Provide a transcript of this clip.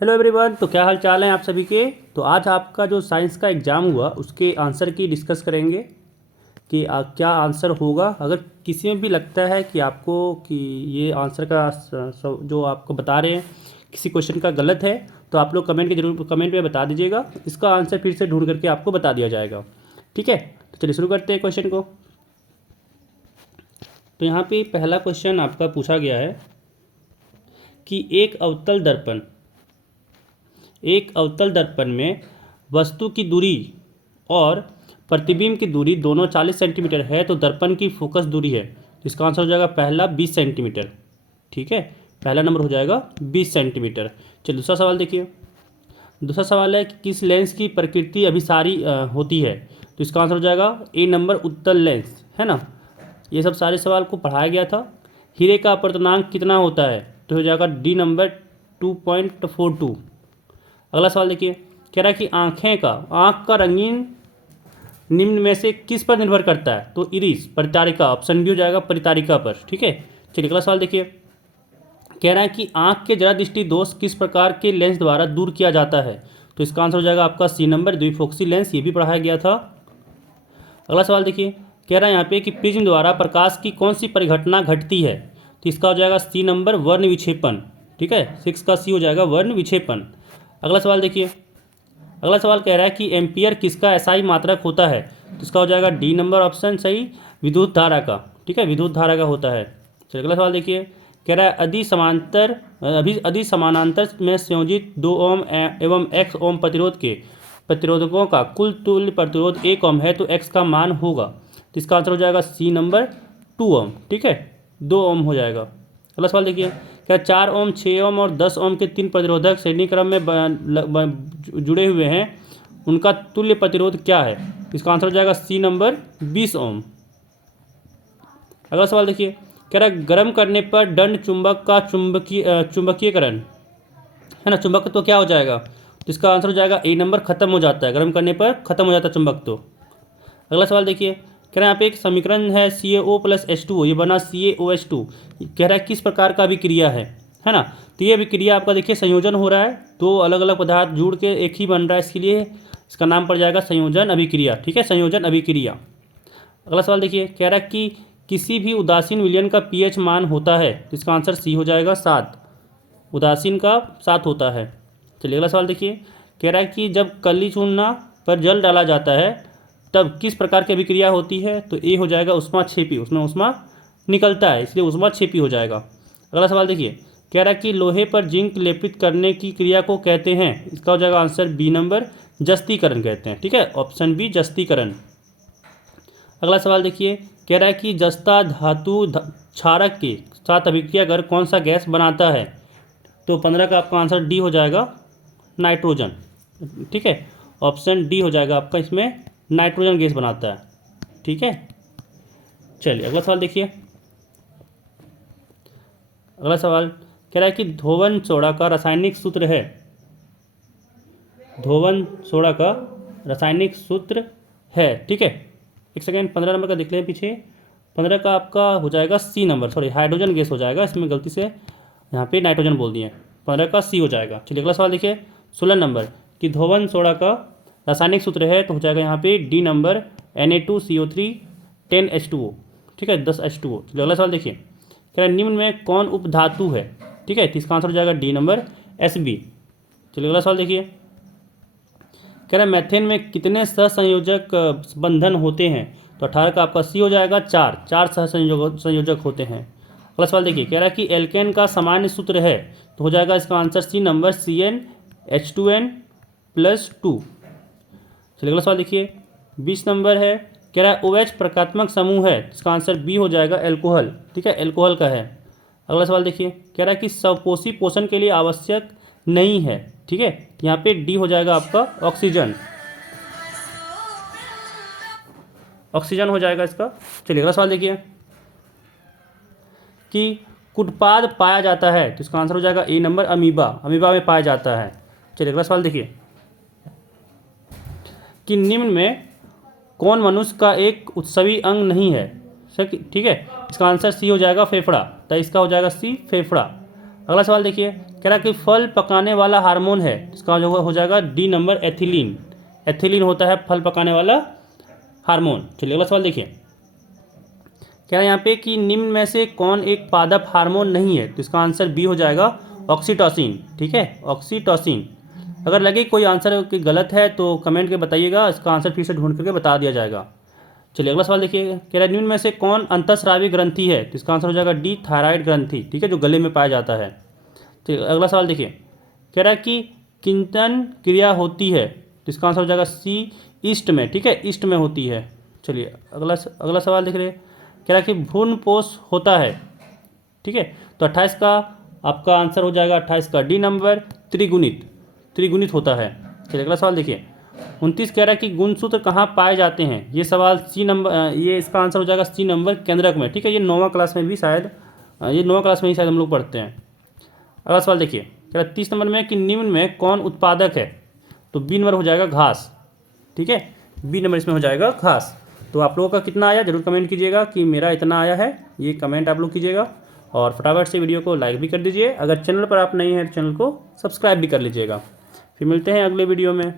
Hello everyone. तो क्या हाल चाल है आप सभी के। तो आज आपका जो साइंस का एग्ज़ाम हुआ उसके आंसर की डिस्कस करेंगे कि क्या आंसर होगा। अगर किसी में भी लगता है कि आपको कि ये आंसर का जो आपको बता रहे हैं किसी क्वेश्चन का गलत है, तो आप लोग कमेंट में बता दीजिएगा। इसका आंसर फिर से ढूंढ करके आपको बता दिया जाएगा। ठीक है, तो चलिए शुरू करते हैं क्वेश्चन को। तो यहाँ पे पहला क्वेश्चन आपका पूछा गया है कि एक अवतल दर्पण में वस्तु की दूरी और प्रतिबिंब की दूरी दोनों 40 सेंटीमीटर है, तो दर्पण की फोकस दूरी है। तो इसका आंसर हो जाएगा पहला 20 सेंटीमीटर। ठीक है, पहला नंबर हो जाएगा 20 सेंटीमीटर। चलिए दूसरा सवाल देखिए। दूसरा सवाल है कि किस लेंस की प्रकृति अभिसारी होती है। तो इसका आंसर हो जाएगा ए नंबर उत्तल लेंस, है ना। ये सब सारे सवाल को पढ़ाया गया था। हीरे का अपवर्तनांक कितना होता है, तो हो जाएगा डी नंबर 2.42। अगला सवाल देखिए, कह रहा है कि आँख का रंगीन निम्न में से किस पर निर्भर करता है। तो इरिस परितारिका, ऑप्शन बी हो जाएगा परितारिका पर। ठीक है, चलिए अगला सवाल देखिए। कह रहा है कि आँख के जरा दृष्टि दोष किस प्रकार के लेंस द्वारा दूर किया जाता है। तो इसका आंसर हो जाएगा आपका सी नंबर द्विफोक्सी लेंस। ये भी पढ़ाया गया था। अगला सवाल देखिए, कह रहा है यहाँ पे कि प्रिज्म द्वारा प्रकाश की कौन सी परिघटना घटती है। तो इसका हो जाएगा सी नंबर वर्ण विक्षेपण। ठीक है, 6 का सी हो जाएगा वर्ण विक्षेपण। अगला सवाल देखिए। अगला सवाल कह रहा है कि एम्पियर किसका एसआई मात्रक होता है। तो इसका हो जाएगा डी नंबर ऑप्शन सही, विद्युत धारा का। ठीक है, विद्युत धारा का होता है। चलिए अगला सवाल देखिए। कह रहा है अधि समानांतर में संयोजित 2 ओम एवं x ओम प्रतिरोधकों का कुल तुल्य प्रतिरोध 1 ओम है, तो x का मान होगा। तो इसका आंसर हो जाएगा सी नंबर 2 ओम। ठीक है, 2 ओम हो जाएगा। अगला सवाल देखिए। क्या 4 ओम, 6 ओम और 10 ओम के 3 प्रतिरोधक श्रेणी क्रम में जुड़े हुए हैं, उनका तुल्य प्रतिरोध क्या है। इसका आंसर हो जाएगा सी नंबर 20 ओम। अगला सवाल देखिए। कह रहा है गर्म करने पर दंड चुंबक का चुंबकीयकरण, है ना, चुंबक तो क्या हो जाएगा। तो इसका आंसर हो जाएगा ए नंबर, खत्म हो जाता है। गर्म करने पर खत्म हो जाता है चुंबक तो। अगला सवाल देखिए। कह रहा है यहाँ पे एक समीकरण है CaO + H2O, ये बना CaOH2। कह रहा है किस प्रकार का अभिक्रिया है ना। तो ये अभिक्रिया आपका देखिए संयोजन हो रहा है, 2 अलग अलग पदार्थ जुड़ के एक ही बन रहा है, इसके लिए इसका नाम पड़ जाएगा संयोजन अभिक्रिया। ठीक है, संयोजन अभिक्रिया। अगला सवाल देखिए। कह रहा है कि किसी भी उदासीन विलयन का pH मान होता है। तो इसका आंसर सी हो जाएगा 7। उदासीन का 7 होता है। चलिए अगला सवाल देखिए। कह रहा है कि जब कली चूना पर जल डाला जाता है तब किस प्रकार की अभिक्रिया होती है। तो ए हो जाएगा ऊष्माक्षेपी, उसमें ऊष्मा निकलता है, इसलिए ऊष्माक्षेपी हो जाएगा। अगला सवाल देखिए। कह रहा है कि लोहे पर जिंक लेपित करने की क्रिया को कहते हैं। इसका हो जाएगा आंसर बी नंबर, जस्तीकरण कहते हैं। ठीक है, ऑप्शन बी जस्तीकरण। अगला सवाल देखिए। कह रहा है कि जस्ता धातु क्षारक के साथ अभिक्रिया कर कौन सा गैस बनाता है। तो 15 का आपका आंसर डी हो जाएगा, नाइट्रोजन। ठीक है, ऑप्शन डी हो जाएगा आपका, इसमें नाइट्रोजन गैस बनाता है। ठीक है, चलिए अगला सवाल देखिए। अगला सवाल कह रहा है कि धोवन सोडा का रासायनिक सूत्र है। धोवन सोडा का रासायनिक सूत्र है। ठीक है, एक सेकेंड, 15 नंबर का देख लें पीछे। 15 का आपका हो जाएगा C number, sorry hydrogen gas हो जाएगा, इसमें गलती से यहाँ पे नाइट्रोजन बोल दिए। 15 का सी हो जाएगा। चलिए अगला सवाल देखिए। 16 नंबर कि धोवन सोडा का रासायनिक सूत्र है, तो हो जाएगा यहाँ पे डी नंबर Na2CO3 10H2O। ठीक है, 10H2O। चलिए अगला सवाल देखिए। कह रहा है निम्न में कौन उपधातु है। ठीक है, तो इसका आंसर हो जाएगा डी नंबर Sb। चलिए अगला सवाल देखिए। कह रहा है मैथेन में कितने सहसंयोजक बंधन होते हैं। तो 18 का आपका सी हो जाएगा, 4 सहसंयोजक होते हैं। अगला सवाल देखिए। कह रहा है कि एल्केन का सामान्य सूत्र है, तो हो जाएगा इसका आंसर सी नंबर CnH2n+2। चलिए अगला सवाल देखिए। 20 नंबर है। कह रहा है OH प्रकात्मक समूह है, इसका आंसर बी हो जाएगा, एल्कोहल। ठीक है, एल्कोहल का है। अगला सवाल देखिए। कह रहा है कि स्वपोषी पोषण के लिए आवश्यक नहीं है। ठीक है, यहाँ पे डी हो जाएगा आपका, ऑक्सीजन। ऑक्सीजन हो जाएगा इसका। चलिए अगला सवाल देखिए कि कुटपाद पाया जाता है, तो इसका आंसर हो जाएगा ए नंबर, अमीबा। अमीबा में पाया जाता है। चलिए अगला सवाल देखिए कि निम्न में कौन मनुष्य का एक उत्सवी अंग नहीं है। ठीक है, इसका आंसर सी हो जाएगा, फेफड़ा। तो इसका हो जाएगा सी, फेफड़ा। अगला सवाल देखिए, कह रहा है कि फल पकाने वाला हार्मोन है, इसका जो हो जाएगा डी नंबर एथिलीन। एथिलीन होता है फल पकाने वाला हार्मोन। चलिए अगला सवाल देखिए, कह रहा है यहाँ पे कि निम्न में से कौन एक पादप हार्मोन नहीं है, तो इसका आंसर बी हो जाएगा ऑक्सीटोसिन। ठीक है, ऑक्सीटोसिन। अगर लगे कोई आंसर कि गलत है तो कमेंट के बताइएगा, इसका आंसर फिर से ढूंढ करके बता दिया जाएगा। चलिए अगला सवाल देखिए, कह रहा है निम्न में से कौन अंतःस्रावी ग्रंथि है, तो इसका आंसर हो जाएगा डी थायराइड ग्रंथि। ठीक है, जो गले में पाया जाता है। तो अगला सवाल देखिए, कह रहा है कि किंतन क्रिया होती है, तो इसका आंसर हो जाएगा सी ईस्ट में। ठीक है, ईस्ट में होती है। चलिए अगला सवाल देख रहे, कह रहा है कि भ्रूणपोष होता है। ठीक है, तो 28 का आपका आंसर हो जाएगा 28 का डी नंबर त्रिगुणित होता है। चलिए अगला सवाल देखिए, 29 कह रहा है कि गुणसूत्र कहाँ पाए जाते हैं, ये सवाल सी नंबर, ये इसका आंसर हो जाएगा सी नंबर केंद्रक में। ठीक है, ये 9वां क्लास में भी शायद, ये 9वां क्लास में ही शायद हम लोग पढ़ते हैं। अगला सवाल देखिए, कह रहा है 30 नंबर में कि निम्न में कौन उत्पादक है, तो बी नंबर हो जाएगा घास। ठीक है, बी नंबर इसमें हो जाएगा घास। तो आप लोगों का कितना आया जरूर कमेंट कीजिएगा कि मेरा इतना आया है, ये कमेंट आप लोग कीजिएगा। और फटाफट से वीडियो को लाइक भी कर दीजिए। अगर चैनल पर आप नए हैं तो चैनल को सब्सक्राइब भी कर लीजिएगा। फिर मिलते हैं अगले वीडियो में।